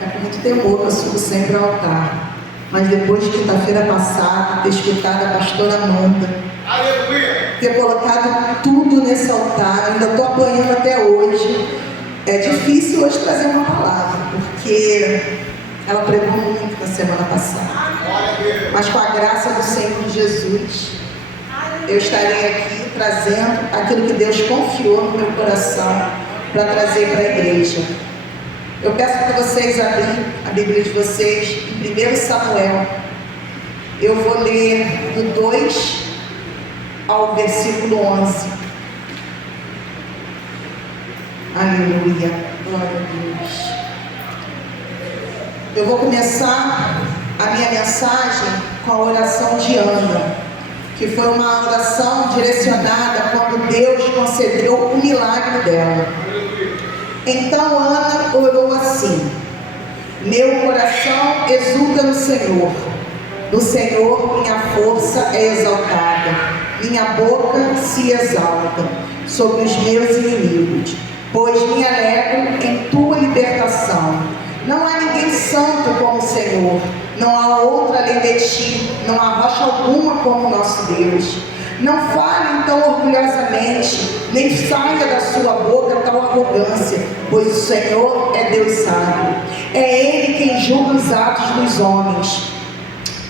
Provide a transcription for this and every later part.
É com muito temor que eu subo sempre ao altar. Mas depois de quinta-feira passada, ter escutado a pastora Amanda, ter colocado tudo nesse altar, ainda estou apanhando até hoje. É difícil hoje trazer uma palavra, porque ela pregou muito na semana passada. Mas com a graça do Senhor Jesus, eu estarei aqui trazendo aquilo que Deus confiou no meu coração para trazer para a igreja. Eu peço para vocês abrirem a Bíblia de vocês em 1 Samuel. Eu vou ler do 2 ao versículo 11. Aleluia, glória a Deus. Eu vou começar a minha mensagem com a oração de Ana, que foi uma oração direcionada quando Deus concedeu o milagre dela. Então Ana orou assim: meu coração exulta no Senhor minha força é exaltada, minha boca se exalta sobre os meus inimigos, pois me alegro em tua libertação. Não há ninguém santo como o Senhor, não há outro além de ti, não há rocha alguma como nosso Deus. Não fale então orgulhosamente, nem saia da sua boca tal arrogância, pois o Senhor é Deus sábio. É Ele quem julga os atos dos homens.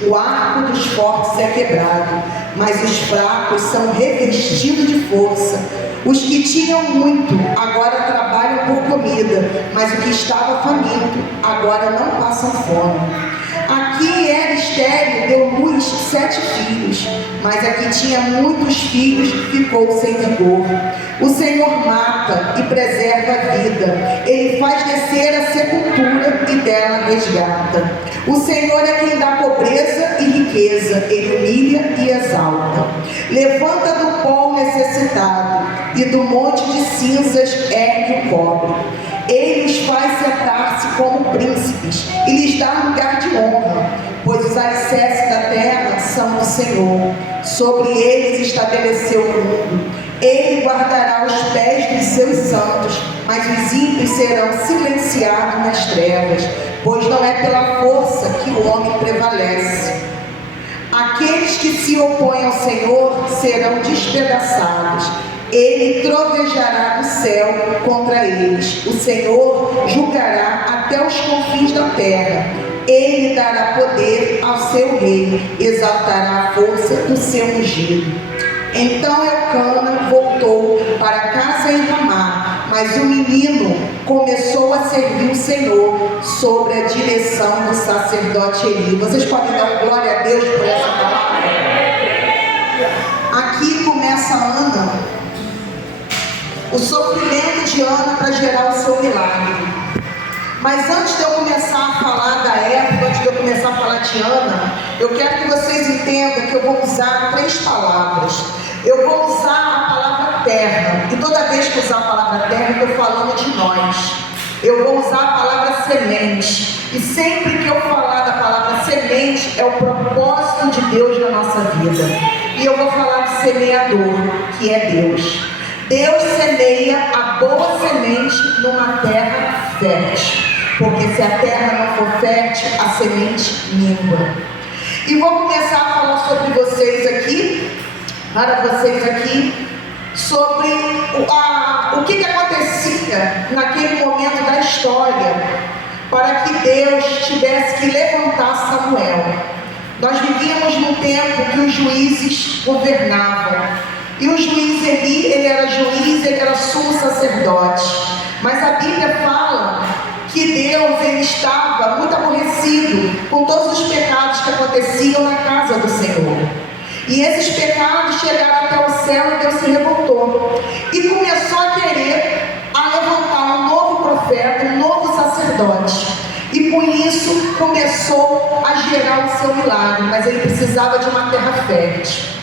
O arco dos fortes é quebrado, mas os fracos são revestidos de força. Os que tinham muito agora trabalham por comida, mas o que estava faminto agora não passam fome. Aqui era estéril, deu luz 7 filhos, mas a que tinha muitos filhos ficou sem vigor. O Senhor mata e preserva a vida, Ele faz descer a sepultura e dela resgata. O Senhor é quem dá pobreza e riqueza, Ele humilha e exalta. Levanta do pó o necessitado, e do monte de cinzas ergue o pobre. Ele os faz sentar-se como príncipes e lhes dá lugar de honra, pois os alicerces da terra são do Senhor. Sobre eles estabeleceu o mundo. Ele guardará os pés dos seus santos, mas os ímpios serão silenciados nas trevas, pois não é pela força que o homem prevalece. Aqueles que se opõem ao Senhor serão despedaçados. Ele trovejará do céu contra eles. O Senhor julgará até os confins da terra. Ele dará poder ao seu rei, exaltará a força do seu ungido. Então Elcana voltou para casa em Ramá, mas o menino começou a servir o Senhor sob a direção do sacerdote Eli. Vocês podem dar glória a Deus por essa palavra? Aqui começa Ana, o sofrimento de Ana para gerar o seu milagre. Mas antes de eu começar a falar da época, antes de eu começar a falar de Ana, eu quero que vocês entendam que eu vou usar 3 palavras. Eu vou usar a palavra terra, e toda vez que eu usar a palavra terra, eu estou falando de nós. Eu vou usar a palavra semente, e sempre que eu falar da palavra semente, é o propósito de Deus na nossa vida. E eu vou falar de semeador, que é Deus. Deus semeia a boa semente numa terra fértil, porque se a terra não for fértil, a semente mingua. E vou começar a falar sobre vocês aqui, para vocês aqui, sobre o que acontecia naquele momento da história, para que Deus tivesse que levantar Samuel. Nós vivíamos num tempo que os juízes governavam. E o juiz Eli, ele era juiz, ele era sumo sacerdote. Mas a Bíblia fala que Deus, ele estava muito aborrecido com todos os pecados que aconteciam na casa do Senhor. E esses pecados chegaram até o céu e Deus se revoltou. E começou a querer levantar um novo profeta, um novo sacerdote. E por isso começou a gerar o seu milagre. Mas ele precisava de uma terra fértil.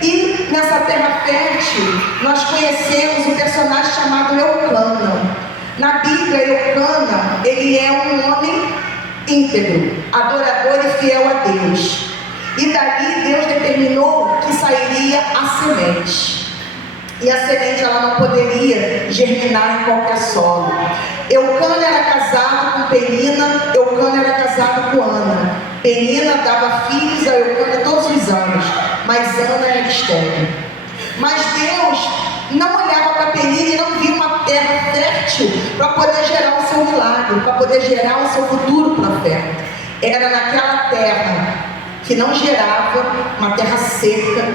E nessa terra fértil, nós conhecemos um personagem chamado Elcana. Na Bíblia, Elcana, ele é um homem íntegro, adorador e fiel a Deus. E dali Deus determinou que sairia a semente. E a semente ela não poderia germinar em qualquer solo. Eucana era casado com Penina, Eucana era casado com Ana. Penina dava filhos a Eucana todos os anos, mas Ana era estéril. Mas Deus não olhava para Penina e não via uma terra fértil para poder gerar o seu milagre, para poder gerar o seu futuro profeta. Era naquela terra que não gerava, uma terra seca,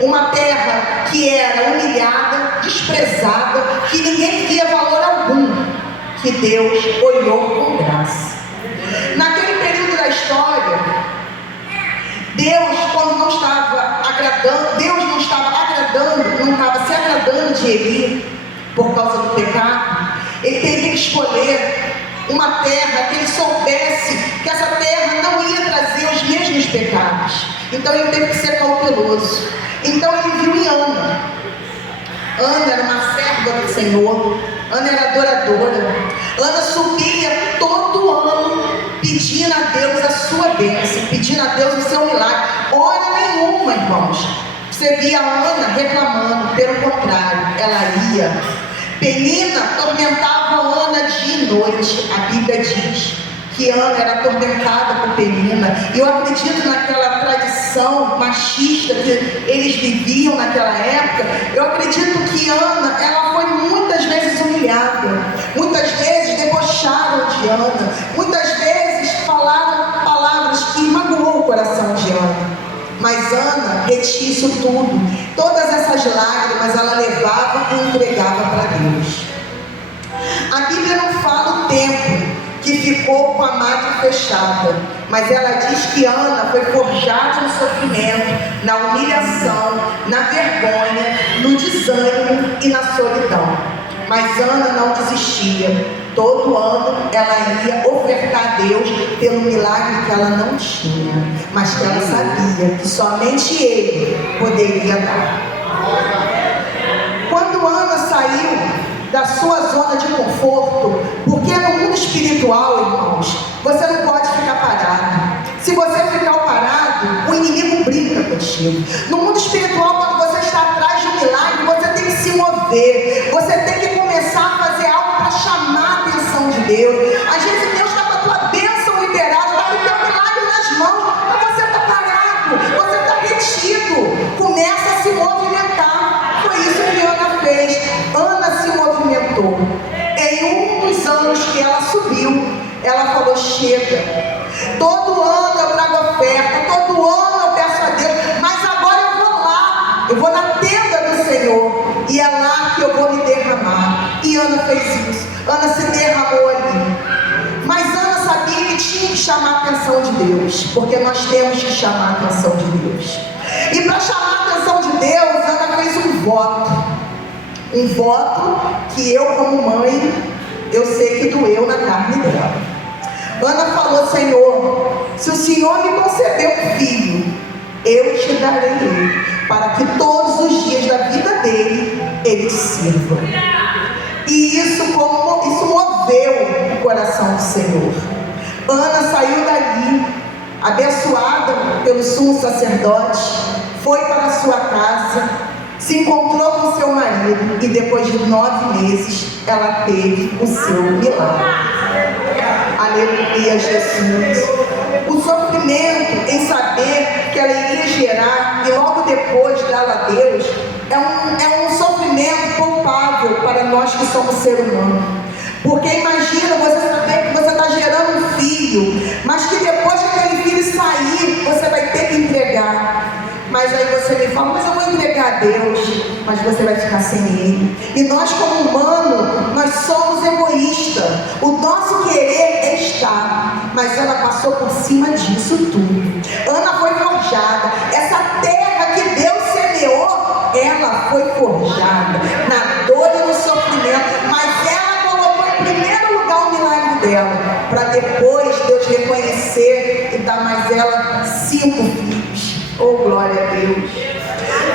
uma terra que era humilhada, desprezada, que ninguém via valor algum, que Deus olhou com graça. Naquele período da história, Deus, quando não estava agradando, Deus não estava se agradando de Eli por causa do pecado. Ele teria que escolher uma terra que ele soubesse que essa terra não ia trazer os mesmos pecados. Então ele teve que ser cauteloso. Então ele viu em Ana. Ana era uma serva do Senhor. Ana era adoradora. Ana subia todo ano pedindo a Deus a sua bênção, pedindo a Deus o seu milagre. Hora nenhuma, irmãos, você via a Ana reclamando. Pelo contrário, ela ia. Penina atormentava Ana dia e noite. A Bíblia diz que Ana era atormentada por Penina. Eu acredito naquela tradição machista que eles viviam naquela época. Eu acredito que Ana, ela foi muitas vezes humilhada. Muitas vezes debocharam de Ana. Muitas vezes falaram palavras que magoou o coração de Ana. Mas Ana retia isso tudo. Todas essas lágrimas ela levava e entregava para Deus. A Bíblia não fala o tempo que ficou com a madre fechada, mas ela diz que Ana foi forjada no sofrimento, na humilhação, na vergonha, no desânimo e na solidão. Mas Ana não desistia. Todo ano ela ia ofertar a Deus pelo milagre que ela não tinha, mas que ela sabia que somente Ele poderia dar. Quando Ana saiu da sua zona de conforto, porque no mundo espiritual, irmãos, você não pode ficar parado. Se você ficar parado, o inimigo brinca contigo. No mundo espiritual, quando você está atrás de um milagre, você tem que se mover. Você tem que começar a fazer algo para chamar a atenção de Deus. Às vezes Deus está com a tua bênção liberada, está com o teu milagre nas mãos, mas você está parado, você está retido. Começa a se movimentar. Foi isso que Ana fez. Ana se movimentou. Em um dos anos que ela subiu, ela falou: chega. Todo ano eu trago oferta, todo ano eu peço a Deus, mas agora eu vou lá, eu vou na tenda do Senhor, e é lá que eu vou me derramar. E Ana fez isso. Ana se derramou ali. Mas Ana sabia que tinha que chamar a atenção de Deus, porque nós temos que chamar a atenção de Deus. E para chamar a atenção de Deus, Ana fez um voto. Um voto que eu, como mãe, eu sei que doeu na carne dela. Ana falou: Senhor, se o Senhor me conceder um filho, eu te darei ele, para que todos os dias da vida dele, ele te sirva. E isso moveu o coração do Senhor. Ana saiu dali, abençoada pelo sumo sacerdote, foi para a sua casa, se encontrou com seu marido, e depois de 9 meses, ela teve o seu milagre. Aleluia, Jesus. O sofrimento em saber que ela iria gerar e logo depois dá-la a Deus é um sofrimento palpável para nós que somos ser humano. Porque imagina você saber que você está gerando um filho, mas que depois que aquele filho sair, você vai ter que entregar. Mas aí você me fala: mas eu vou entregar a Deus, mas você vai ficar sem Ele. E nós, como humanos, nós somos egoístas. O nosso querer é estar. Mas Ana passou por cima disso tudo. Ana foi forjada. Essa terra que Deus semeou, ela foi forjada na dor e no sofrimento. Mas ela colocou em primeiro lugar o milagre dela, para depois Deus reconhecer e dar mais ela 5 filhos. Oh, glória a Deus.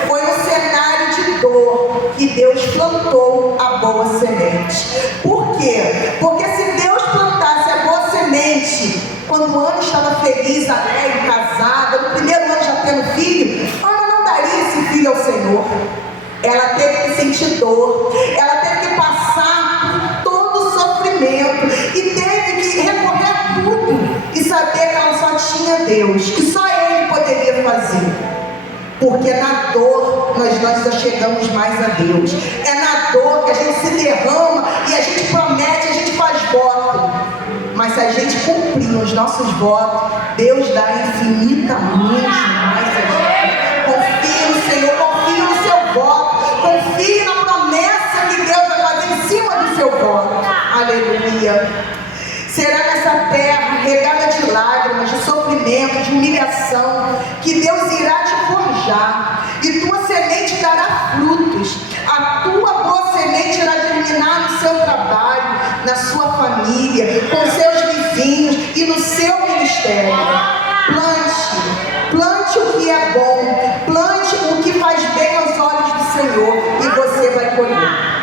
Foi um cenário de dor que Deus plantou a boa semente. Por quê? Porque se Deus plantasse a boa semente quando Ana estava feliz, alegre, casada, no primeiro ano já tendo filho, Ana não daria esse filho ao Senhor. Ela teve que sentir dor, ela teve que passar por todo o sofrimento Deus, que só Ele poderia fazer. Porque é na dor nós nos achegamos mais a Deus. É na dor que a gente se derrama e a gente promete, a gente faz voto. Mas se a gente cumprir os nossos votos, Deus dá infinitamente mais a gente. Confie no Senhor, confie no seu voto, confie na promessa que Deus vai fazer em cima do seu voto. Aleluia. Será nessa terra regada de lágrimas, de sofrimento, de humilhação, que Deus irá te forjar, e tua semente dará frutos. A tua boa semente irá germinar no seu trabalho, na sua família, com seus vizinhos e no seu ministério. Plante o que é bom, plante o que faz bem aos olhos do Senhor, e você vai colher.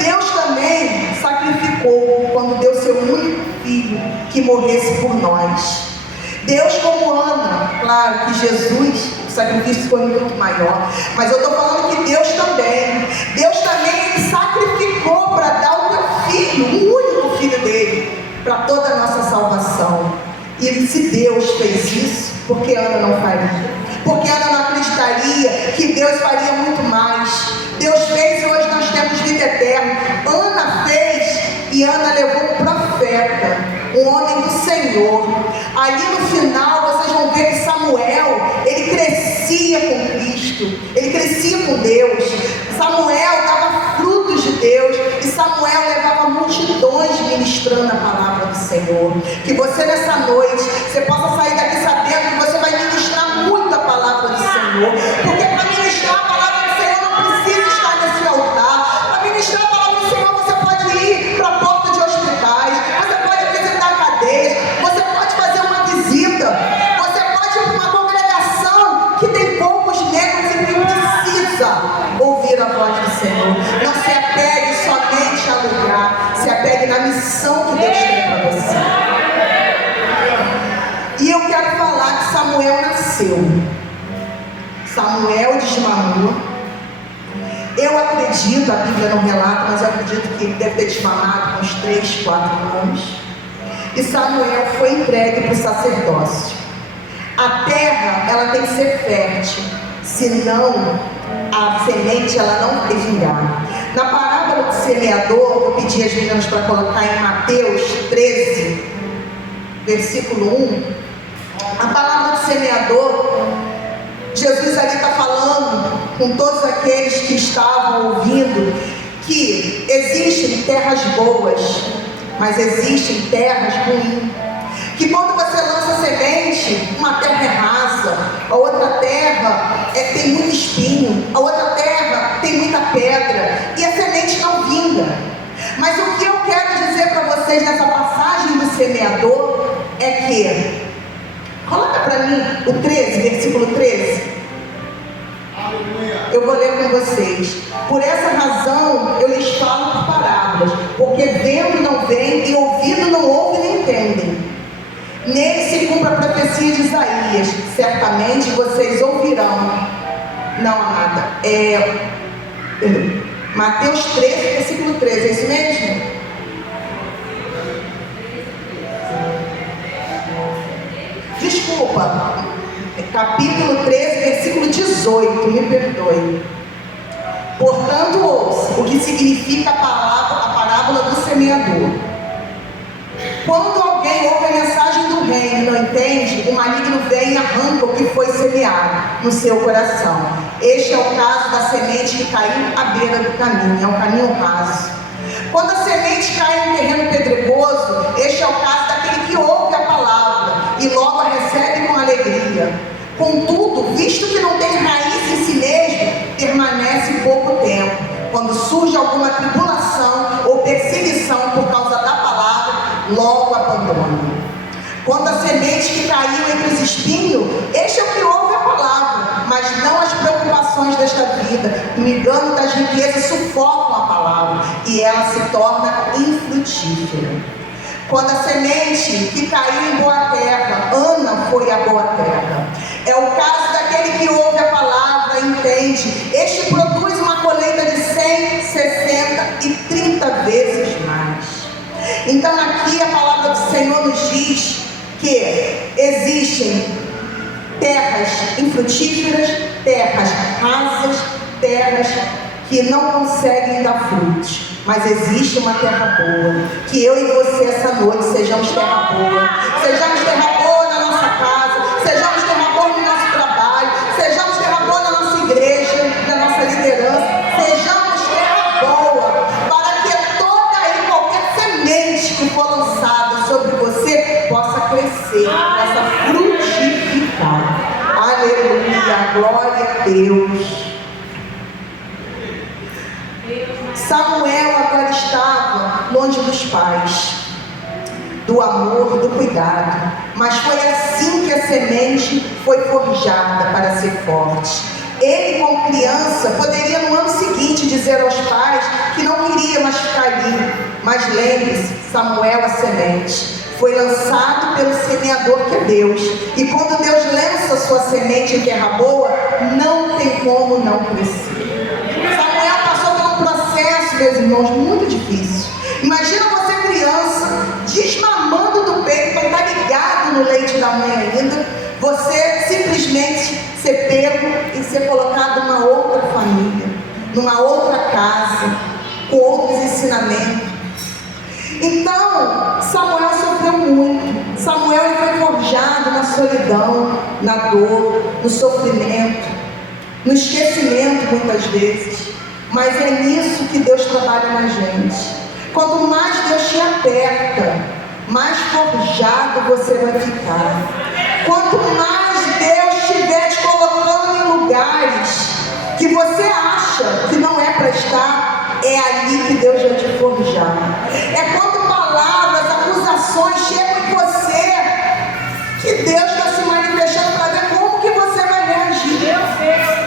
Deus também sacrificou quando deu seu único filho que morresse por nós. Deus, como Ana, claro que Jesus, o sacrifício foi muito maior, mas eu estou falando que Deus também ele sacrificou para dar o teu filho, o único filho dele, para toda a nossa salvação. E se Deus fez isso, por que Ana não faria? Porque Ana não acreditaria que Deus faria muito mais. Deus fez e hoje nós temos vida eterna. Ana fez e Ana levou um profeta, um homem do Senhor. Ali no final vocês vão ver que Samuel, ele crescia com Cristo, ele crescia com Deus. Samuel dava frutos de Deus e Samuel levava multidões ministrando a palavra do Senhor. Que você nessa noite, você possa sair daqui sabendo que você vai ministrar muito a palavra do Senhor, porque para ministrar a palavra do Senhor não precisa estar nesse altar. Para ministrar a palavra do Senhor você pode ir para a porta de hospitais, você pode visitar cadeias, você pode fazer uma visita, você pode ir para uma congregação que tem poucos negros e que precisa ouvir a voz do Senhor. Não se apegue somente a lugar, se apegue na missão que Deus tem para você. E eu quero falar que Samuel nasceu. Samuel desmamou. Eu acredito, a Bíblia não relata, mas eu acredito que ele deve ter desmamado com uns 3, 4 anos. E Samuel foi entregue para o sacerdócio. A terra, ela tem que ser fértil, senão a semente ela não vai vingar. Na parábola do semeador, eu pedi às meninas para colocar em Mateus 13, versículo 1. A palavra do semeador, Jesus ali está falando com todos aqueles que estavam ouvindo que existem terras boas, mas existem terras ruins. Que quando você lança semente, uma terra é rasa, a outra terra tem muito espinho, a outra terra tem muita pedra e a semente não vinga. Mas o que eu quero dizer para vocês nessa passagem do semeador é que, coloca para mim o 13, versículo 13. Eu vou ler com vocês. Por essa razão eu lhes falo por parábolas, porque vendo não veem e ouvindo não ouvem nem entendem. Nele se cumpre a profecia de Isaías: certamente vocês ouvirão. Não, amada, Mateus 13, versículo 13, é isso mesmo? Desculpa, capítulo 13, versículo 18, me perdoe. Portanto, ouça o que significa a parábola do semeador. Quando alguém ouve a mensagem do reino e não entende, o maligno vem e arranca o que foi semeado no seu coração. Este é o caso da semente que caiu à beira do caminho, é um caminho raso. Quando a semente cai em um terreno pedregoso, este é o caso daquele que ouve a palavra e logo a recebe com alegria. Contudo, visto que não tem raiz em si mesmo, permanece pouco tempo. Quando surge alguma tribulação ou perseguição por causa da palavra, logo abandona. Quando a semente que caiu entre os espinhos, este é o que ouve a palavra, mas não as preocupações desta vida. O engano das riquezas sufocam a palavra e ela se torna infrutífera. Quando a semente que caiu em boa terra, Ana foi a boa terra. É o caso daquele que ouve a palavra e entende. Este produz uma colheita de 100, 60 e 30 vezes mais. Então aqui a palavra do Senhor nos diz que existem terras infrutíferas, terras rasas, terras que não conseguem dar frutos. Mas existe uma terra boa. Que eu e você essa noite sejamos terra boa. Sejamos terra boa na nossa casa, sejamos terra boa no nosso trabalho, sejamos terra boa na nossa igreja, na nossa liderança. Sejamos terra boa, para que toda e qualquer semente que for lançada sobre você possa crescer, possa frutificar. Aleluia, glória a Deus. Samuel agora estava longe dos pais, do amor, do cuidado, mas foi assim que a semente foi forjada para ser forte. Ele, como criança, poderia no ano seguinte dizer aos pais que não queria mais ficar ali, mas lembre-se, Samuel, a semente, foi lançado pelo semeador que é Deus, e quando Deus lança a sua semente em terra boa, não tem como não crescer. Samuel passou por um processo, meus irmãos, muito difícil. Imagina você criança, desmamando do peito, não está ligado no leite da mãe ainda, você simplesmente ser pego e ser colocado numa outra família, numa outra casa, com outros ensinamentos. Então, Samuel sofreu muito. Samuel ele foi forjado na solidão, na dor, no sofrimento, no esquecimento muitas vezes. Mas é nisso que Deus trabalha na gente. Quanto mais Deus te aperta, mais forjado você vai ficar. Quanto mais Deus estiver te colocando em lugares que você acha que não é para estar, é ali que Deus vai te forjar. É quando palavras, acusações chegam em você, que Deus está se manifestando para ver como que você vai reagir.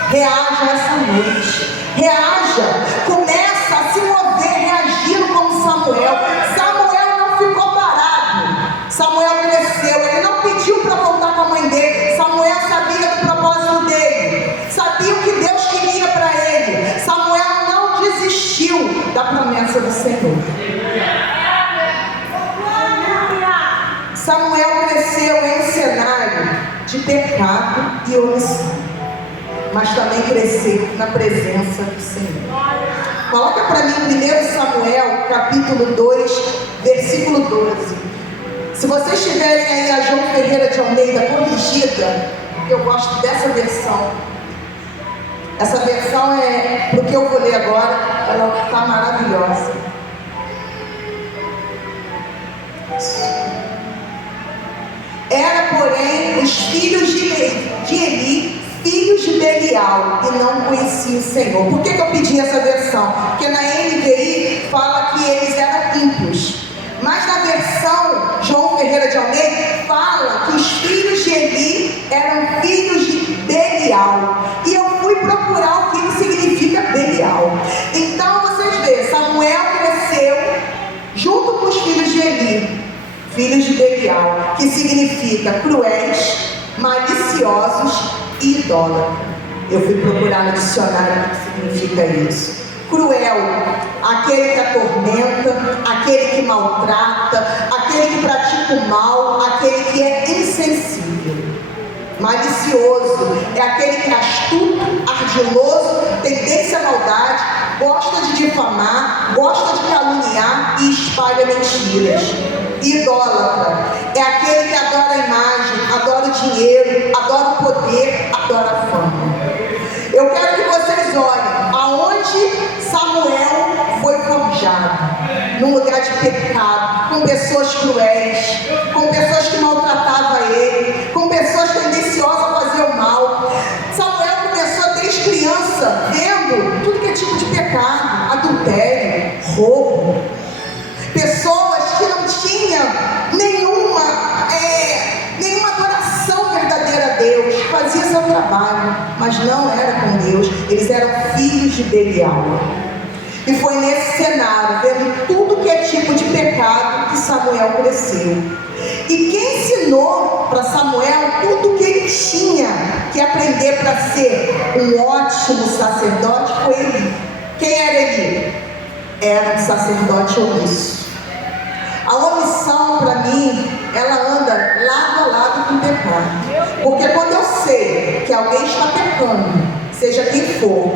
Reaja essa noite. Reaja. Começa a se mover, reagindo como Samuel. Samuel não ficou parado. Samuel cresceu. Ele não pediu para voltar com a mãe dele. Samuel sabia do propósito dele. Sabia o que Deus queria para ele. Samuel não desistiu da promessa do Senhor. Samuel cresceu em um cenário de pecado e omissão, mas também cresceu na presença do Senhor. Coloca para mim 1 Samuel, capítulo 2, versículo 12. Se vocês tiverem aí a João Ferreira de Almeida corrigida, eu gosto dessa versão. Essa versão é, do que eu vou ler agora, ela está maravilhosa. Era, porém, os filhos de Eli, filhos de Belial, e não conheciam o Senhor. Por que eu pedi essa versão? Porque na NVI fala que eles eram ímpios, mas na versão João Ferreira de Almeida fala que os filhos de Eli eram filhos de Belial. E eu fui procurar o que significa Belial. Então vocês veem, Samuel cresceu junto com os filhos de Eli, filhos de Belial, que significa cruéis, maliciosos e idólatras. Eu fui procurar no dicionário o que significa isso. Cruel, aquele que atormenta, aquele que maltrata, aquele que pratica o mal, aquele que é insensível. Malicioso é aquele que é astuto, ardiloso, tendência à maldade, gosta de difamar, gosta de caluniar e espalha mentiras. Idólatra é aquele que adora a imagem, adora o dinheiro, adora o poder, adora a fama. Eu quero que vocês olhem aonde Samuel foi forjado, num lugar de pecado, com pessoas cruéis, com pessoas que maltratavam ele, com pessoas tendenciosas a fazer o mal. Samuel começou desde criança vendo tudo que é tipo de pecado, adultério, roubo, pessoas que não tinham nenhuma adoração verdadeira a Deus, fazia seu trabalho, mas não era com Deus. Eles eram filhos de Belial. E foi nesse cenário, vendo tudo que é tipo de pecado, que Samuel cresceu. E quem ensinou para Samuel tudo que ele tinha que aprender para ser um ótimo sacerdote foi Eli. Quem era Eli? Era um sacerdote omisso. A omissão, para mim, ela anda lado a lado com o pecado. alguém está pecando, seja quem for,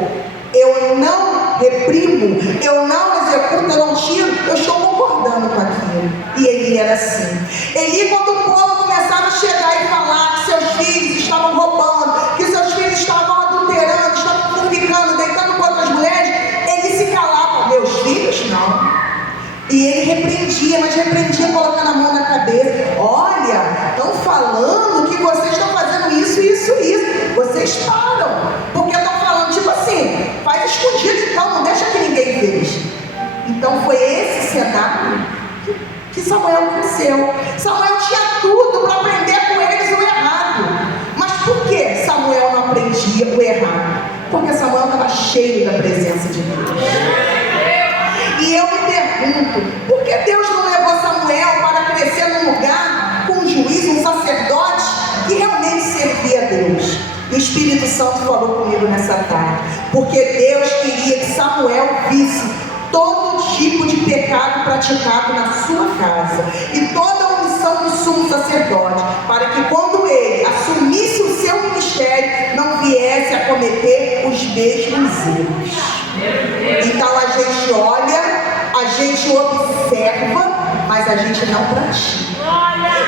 eu não reprimo, eu não executo, eu não tiro, eu estou concordando com aquilo. E Eli era assim. Eli, quando o povo começava a chegar e falar que seus filhos estavam roubando, que seus filhos estavam adulterando, estavam fornicando, deitando com outras mulheres, ele se calava. Meus filhos não. E ele repreendia, mas repreendia colocando a mão na cabeça. Olha, estão falando que vocês estão fazendo isso, isso, isso. Vocês param, porque estão falando tipo assim, faz escondido então, não deixa que ninguém veja. Então foi esse cenário que Samuel cresceu. Samuel tinha tudo para aprender com eles o errado. Mas por que Samuel não aprendia o errado? Porque Samuel estava cheio da presença de Deus. E eu me pergunto, por que Deus não levou Samuel para crescer num lugar com um juiz, um sacerdote que realmente servia a Deus? E o Espírito Santo falou comigo nessa tarde, porque Deus queria que Samuel visse todo tipo de pecado praticado na sua casa e toda a omissão do sumo sacerdote, para que quando ele assumisse o seu ministério, não viesse a cometer os mesmos erros. Então a gente olha, a gente observa, mas a gente não pratica.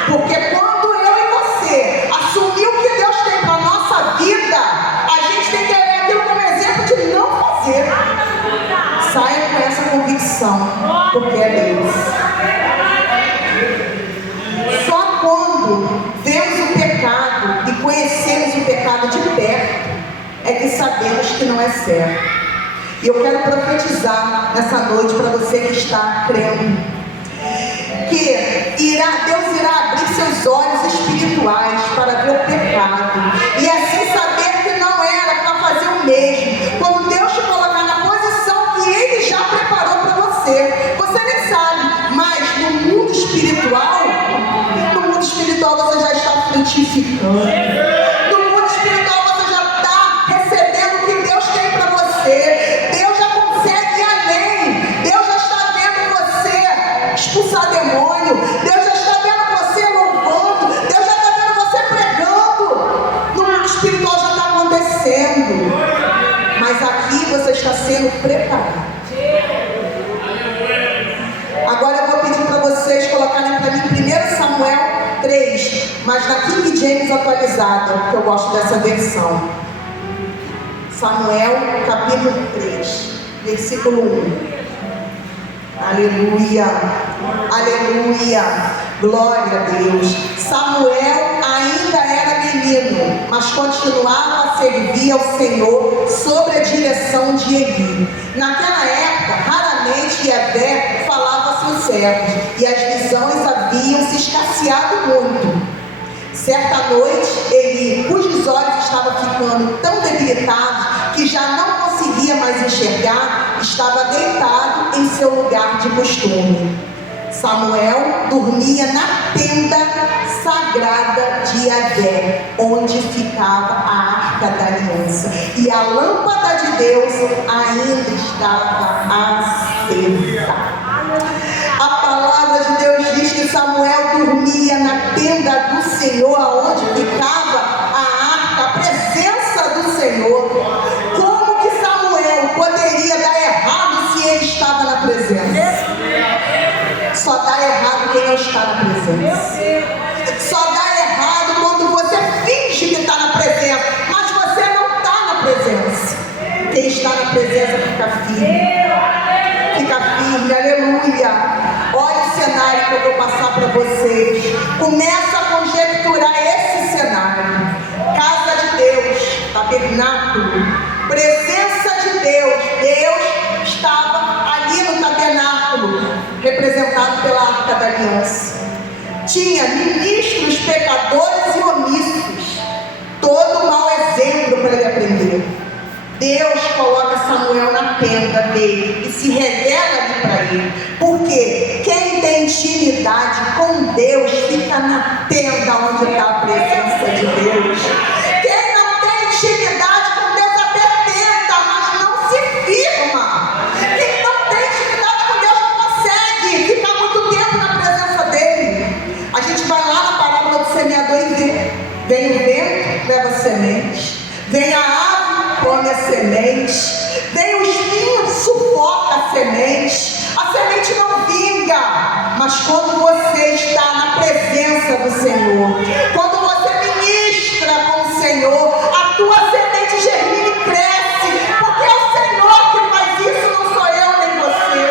Porque quando eu e você assumir o que Deus tem para a nossa vida, a gente tem que ter aquilo como exemplo de não fazer. Saia com essa convicção, porque é Deus. Só quando vemos o pecado e conhecemos o pecado de perto, é que sabemos que não é certo. E eu quero profetizar nessa noite para você que está crendo, que Deus irá abrir seus olhos espirituais para ver o pecado, e assim saber que não era para fazer o mesmo. Quando Deus te colocar na posição que Ele já preparou para você, você nem sabe, mas no mundo espiritual você já está frutificando. No mundo espiritual você já está recebendo o que Deus tem para você. Deus já consegue ir além. Deus já está vendo você expulsar demônio. Deus já está vendo você louvando. Deus já está vendo você pregando. No mundo espiritual já está acontecendo. Mas aqui você está sendo preparado. Agora eu vou pedir para vocês colocarem para mim 1 Samuel 3, mas na King James atualizada, que eu gosto dessa versão. Samuel capítulo 3, versículo 1. Aleluia, aleluia, glória a Deus. Samuel ainda era menino, mas continuava a servir ao Senhor sob a direção de Eli. Naquela época, raramente Yahvé falava a seus servos, e as visões haviam se escasseado muito. Certa noite, Eli, cujos olhos estavam ficando tão debilitados que já não conseguia mais enxergar, estava deitado em seu lugar de costume. Samuel dormia na tenda sagrada de Yahvé, onde ficava a Arca da Aliança, e a lâmpada de Deus ainda estava acesa. A palavra de Deus diz que Samuel dormia na tenda do Senhor, aonde ficava a arca, a presença do Senhor. Como que Samuel poderia dar errado se ele estava na presença? Só dá errado quem não está na presença. Só dá errado quando você finge que está na presença, mas você não está na presença. Quem está na presença fica firme. Fica firme, aleluia. Olha o cenário que eu vou passar para vocês. Começa a conjecturar esse cenário. Casa de Deus, tabernáculo, presença de Deus. Deus estava ali no tabernáculo, representado pela Arca da Aliança. Tinha ministros, pecadores e omissos. Todo mau exemplo para ele aprender. Deus coloca Samuel na tenda dele e se revela ali para ele. Porque quem tem intimidade com Deus fica na tenda onde está a presença de Deus. Quem não tem intimidade com Deus até tenta, mas não se firma. Quem não tem intimidade com Deus não consegue ficar muito tempo na presença dele. A gente vai lá na parábola do semeador e vê. Vem o vento, leva sementes. Vem a ave, come a semente. Vem o espinho, sufoca a semente. A semente não vinga. Mas quando você está na presença do Senhor, quando você ministra com o Senhor, a tua semente germina e cresce. Porque é o Senhor que faz isso, não sou eu nem você.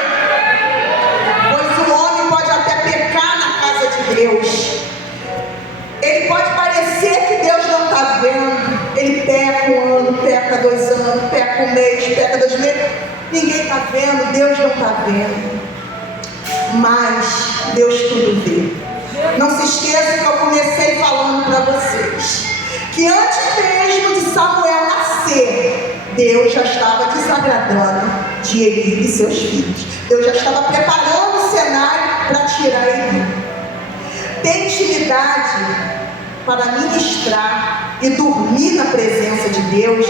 Pois o homem pode até pecar na casa de Deus. Ele pode parecer que Deus não está vendo. Ele peca 1 ano, peca 2 anos, peca 1 mês, peca 2 meses. Ninguém está vendo, Deus não está vendo. Mas Deus tudo vê. Não se esqueça que eu comecei falando para vocês que antes mesmo de Samuel nascer, Deus já estava desagradando de Eli e seus filhos. Deus já estava preparando o cenário para tirar Eli. Ter intimidade para ministrar e dormir na presença de Deus,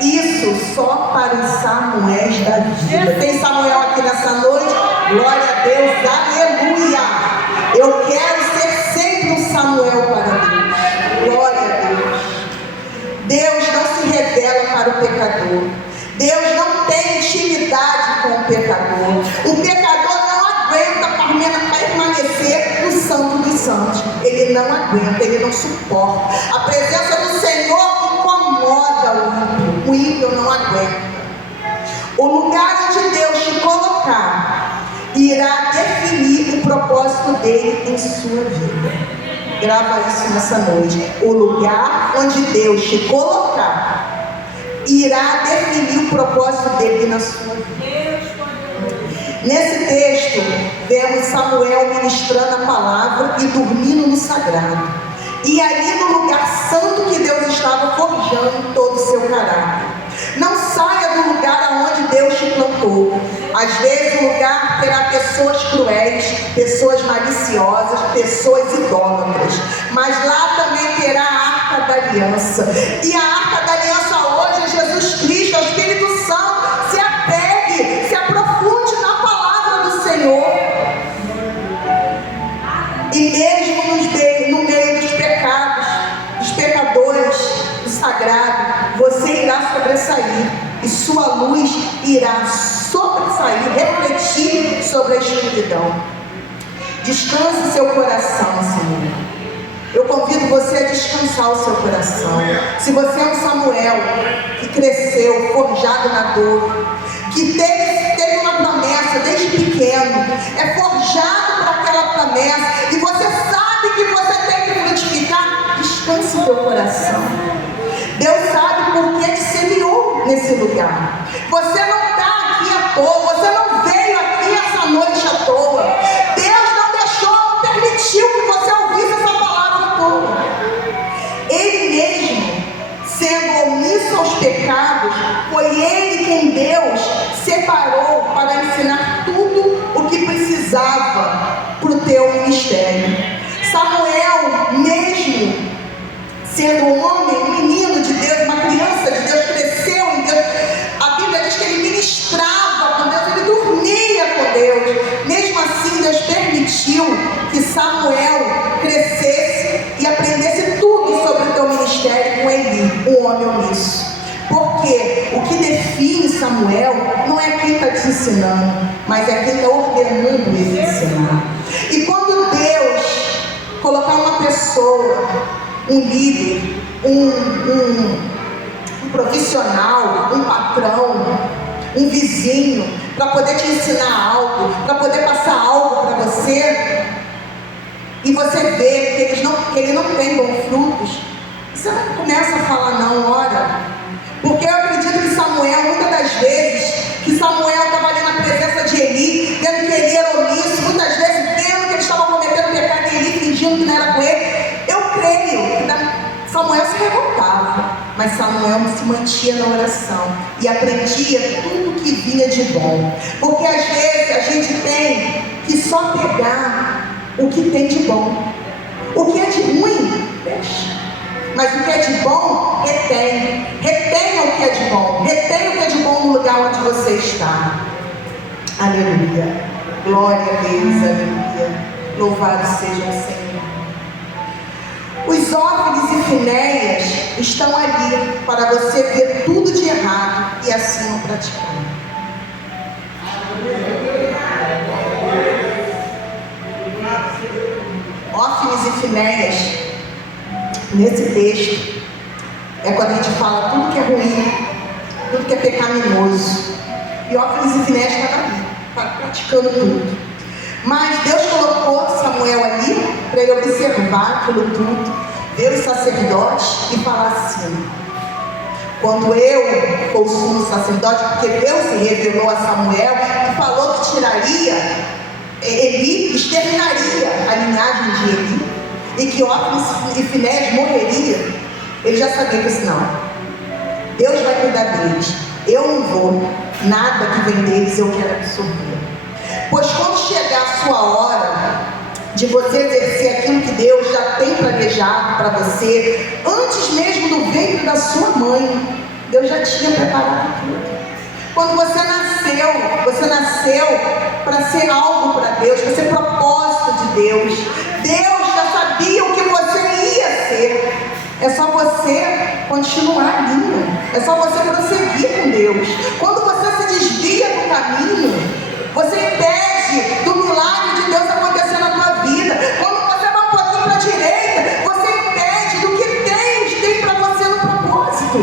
isso só para os Samuéis da vida. Tem Samuel aqui nessa noite? Glória a Deus, aleluia! Eu quero ser sempre um Samuel para Deus. Glória a Deus. Deus não se revela para o pecador. Deus não tem intimidade com o pecador. O pecador não aguenta permanecer no Santo dos Santos. Ele não aguenta, ele não suporta. A presença do Senhor incomoda o ímpio não aguenta. O lugar onde Deus te colocar irá definir o propósito dele em sua vida. Grava isso nessa noite. O lugar onde Deus te colocar irá definir o propósito dele na sua vida. Nesse texto, vemos Samuel ministrando a palavra e dormindo no sagrado. E ali no lugar santo que Deus estava forjando todo o seu caráter. Não saia do lugar aonde Deus te plantou. Às vezes o lugar terá pessoas cruéis, pessoas maliciosas, pessoas idólatras. Mas lá também terá a Arca da Aliança. E a Arca da Aliança hoje é Jesus Cristo, é o Espírito Santo. Se apegue, se aprofunde na palavra do Senhor. E mesmo no meio dos pecados, dos pecadores, do sagrado, você irá sobressair. E sua luz irá sobressair, refletir sobre a escuridão. Descanse seu coração, Senhor. Eu convido você a descansar o seu coração. Se você é um Samuel que cresceu, forjado na dor, que teve uma promessa desde pequeno, é forjado para aquela promessa, e você sabe que você tem que frutificar, descanse o teu coração. Deus sabe por que te semeou nesse lugar. Você não está aqui à toa, você não veio aqui essa noite à toa. Deus não deixou, não permitiu que você ouvisse essa palavra à toa. Ele mesmo, sendo omisso aos pecados, foi Ele quem Deus separou para ensinar tudo o que precisava para o teu ministério. Samuel, mesmo sendo um homem, um menino de Deus, uma criança de Deus, cresceu em Deus. A Bíblia diz que ele ministrava com Deus, ele dormia com Deus. Mesmo assim, Deus permitiu que Samuel crescesse e aprendesse tudo sobre o teu ministério com Eli, um homem omisso. Porque o que define Samuel não é quem está te ensinando, mas é quem está ordenando ele ensinar. E quando Deus colocar uma pessoa, um líder, um profissional, um patrão, um vizinho, para poder te ensinar algo, para poder passar algo para você, e você vê que ele não tem bons frutos, você não começa a falar não, ora. Porque eu acredito que Samuel, muitas das vezes, que Samuel estava ali na presença de Eli, vendo que Eli era omisso, muitas vezes vendo que ele estava cometendo pecado e Eli fingindo que não era com ele. Eu creio que Samuel se revoltava, mas Samuel se mantinha na oração e aprendia tudo que vinha de bom. Porque às vezes a gente tem que só pegar o que tem de bom. O que é de ruim, deixa. Mas o que é de bom, retém. Retenha o que é de bom. Retenha o que é de bom no lugar onde você está. Aleluia. Glória a Deus, aleluia. Louvado seja o Senhor. Os Ófnis e Finéias estão ali para você ver tudo de errado e assim não praticar. Ófines e Finéias, nesse texto, é quando a gente fala tudo que é ruim, tudo que é pecaminoso. E Ófines e Finéias estavam ali, praticando tudo. Mas Deus colocou Samuel ali para ele observar aquilo tudo, ver os sacerdotes e falar assim: quando eu for o sumo sacerdote, porque Deus se revelou a Samuel e falou que tiraria, Eli exterminaria a linhagem de Eli, e que Ófines e Finéias morreria. Ele já sabia que isso não. Deus vai cuidar deles. Eu não vou. Nada que vem deles eu quero absorver. Pois quando chegar a sua hora de você exercer aquilo que Deus já tem planejado para você, antes mesmo do ventre da sua mãe, Deus já tinha preparado tudo. Quando você nasceu para ser algo para Deus, para ser propósito de Deus. Deus já sabia o que você ia ser. É só você continuar ali. É só você prosseguir com Deus. Quando você se desvia do caminho, você impede do milagre de Deus acontecer na tua vida. Quando você vai um pouquinho para a direita, você impede do que Deus tem para você no propósito.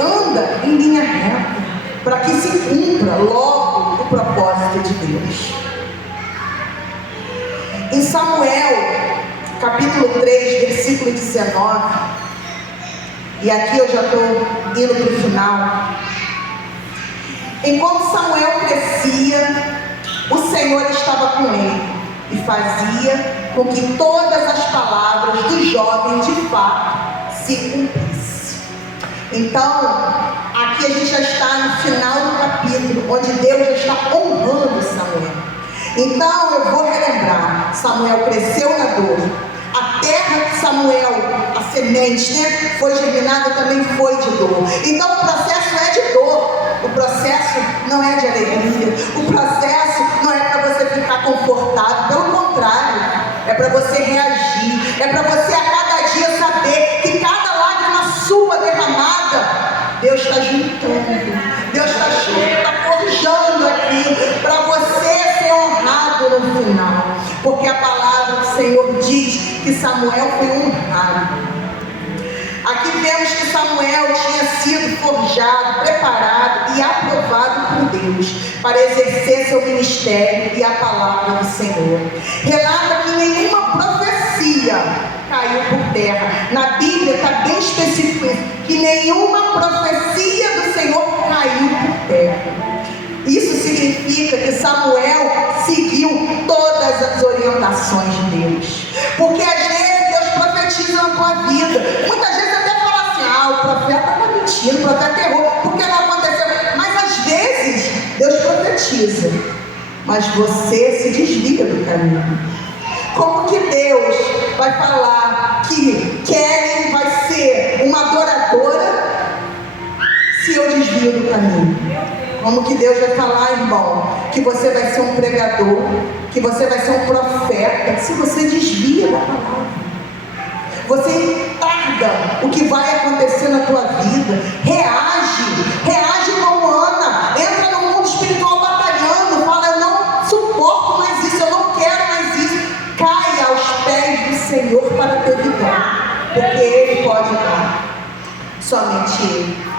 Anda em linha reta, para que se cumpra logo o propósito de Deus. Em Samuel, capítulo 3, versículo 19, e aqui eu já estou indo para o final. Enquanto Samuel crescia, o Senhor estava com ele e fazia com que todas as palavras do jovem de fato se cumprissem. Então, aqui a gente já está no final do capítulo, onde Deus já está honrando Samuel. Então eu vou relembrar: Samuel cresceu na dor. A terra que Samuel, a semente, foi germinada, também foi de dor. Então o processo é de dor. O processo não é de alegria. O processo não é para você ficar confortável. Pelo contrário, é para você reagir. É para você a cada dia saber que cada lágrima sua derramada, Deus está juntando. Deus está forjando aqui para você ser honrado no final. Porque a palavra do Senhor diz que Samuel foi honrado. Aqui vemos que Samuel tinha sido forjado, preparado e aprovado por Deus para exercer seu ministério e a palavra do Senhor. Relata que nenhuma profecia caiu por terra. Na Bíblia está bem específico que nenhuma profecia do Senhor caiu por terra. Isso significa que Samuel seguiu todas as orientações de Deus. Porque às vezes Deus profetiza na tua vida. Muitas vezes até fala assim: o profeta está mentindo, o profeta errou, porque não aconteceu. Mas às vezes Deus profetiza, mas você se desvia do caminho. Como que Deus vai falar que Kelly vai ser uma adoradora se eu desvio do caminho? Como que Deus vai falar, irmão, que você vai ser um pregador, que você vai ser um profeta, se você desvia da palavra? Você tarda o que vai acontecer na tua vida. Reage como Ana. Entra no mundo espiritual batalhando, fala: eu não suporto mais isso, eu não quero mais isso. Caia aos pés do Senhor para ter vitória, porque Ele pode dar, somente Ele.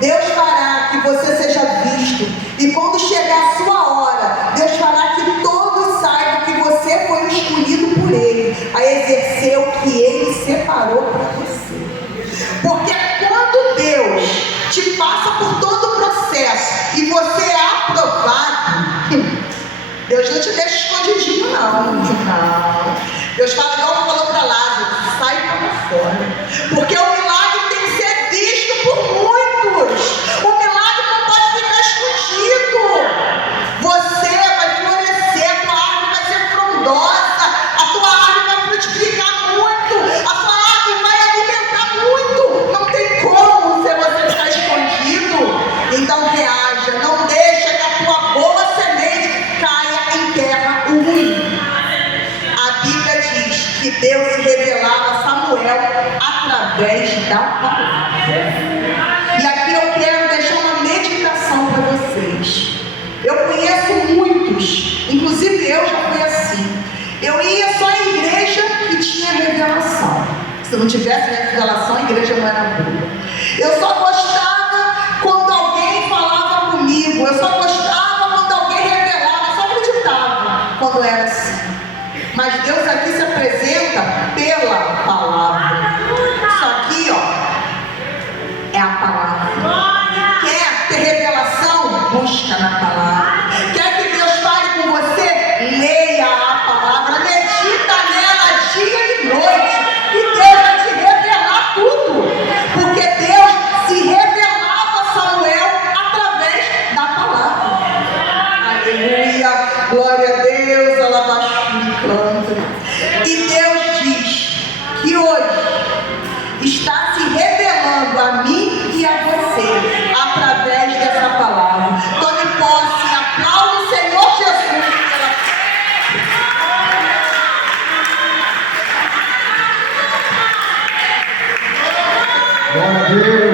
Deus fará que você seja visto, e quando chegar a sua hora, Deus fará que todos saibam que você foi escolhido por Ele a exercer o que Ele separou para você. Porque quando Deus te passa por todo o processo e você é aprovado, Deus não te deixa escondidinho, não. Deus fala, igual falou para Lázaro: sai para fora, porque o milagre tem que ser visto por muitos. O milagre não pode ficar escondido. Você vai florescer, a tua árvore vai ser frondosa, a tua árvore vai frutificar muito, a tua árvore vai alimentar muito. Não tem como você ficar escondido. Então reaja, não deixa que a tua boa semente caia em terra ruim. A Bíblia diz que Deus se revelava a Samuel Samuel através da palavra. E aqui eu quero deixar uma meditação para vocês. Eu conheço muitos, inclusive eu já fui assim. Eu ia só em igreja que tinha revelação. Se não tivesse revelação, a igreja não era boa. Eu só gostava quando alguém falava comigo. Eu só gostava quando alguém revelava. Eu só acreditava quando era assim. Mas Deus aqui se apresenta pela palavra. Isso aqui, ó, é a palavra. Quer ter revelação? Busca na palavra. Quer que Deus fale com você? Leia a palavra. Medita nela dia e noite. E Deus vai te revelar tudo. Porque Deus se revelava a Samuel através da palavra. Aleluia. Glória a Deus. Alabaxu canta. E Deus diz que hoje está se revelando a mim e a você através dessa palavra. Tome posse e aplaude o Senhor Jesus pela... Glória a Deus.